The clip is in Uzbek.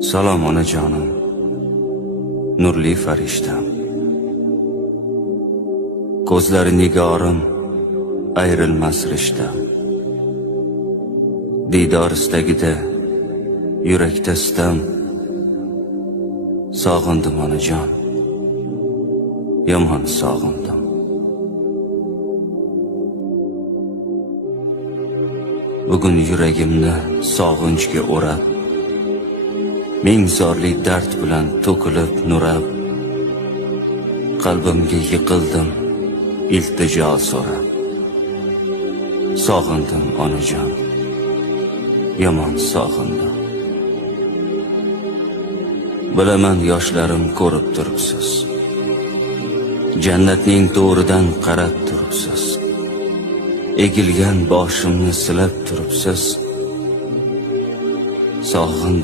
Salom onajonim, nurli farishtam. Ko'zlari nigorim, ayrilmas rishtam. Diydor istagida, yurakda sitam. Sog'indim onajon, yomon sog'indim. Bugun yuragimni sog'inchga o'rab, ming zorli dard bilan to'kilib nurab, qalbimga yiqildim iltijo so'rab. Sog'indim onajon, yomon sog'indim. Bilaman yoshlarim ko'rib turibsiz, jannatning to'ridan qarab turibsiz, egilgan boshimni silab turibsiz. Sog'indim